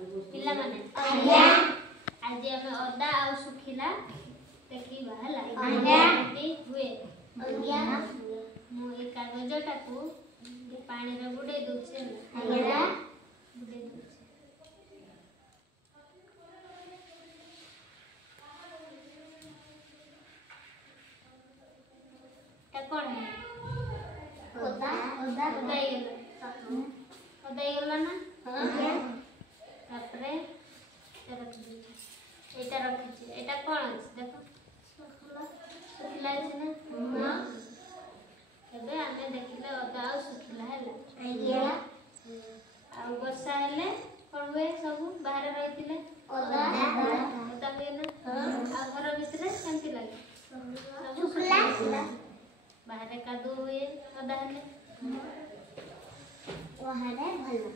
पिला माने आज हमें अदा आ सुखिला देखिबा हला आंटी हुए मु ए कागजटा को पानी रे बुडे दोछे हला बुडे दोछे ता कोन है ओदा ये ना हां तापरे एटा रखिछि एटा कोन अछि देखो सुखिला छै ना हां तबे आमे देखिले ओदा आ सुखिला हैला आ वर्षा हेले कोन हुए सब बाहर रहितिले ओदा हुए ना आ घर भीतर केमति लागे सुखिला बाहर कादो हुए ओदा हेले वहां रे भलो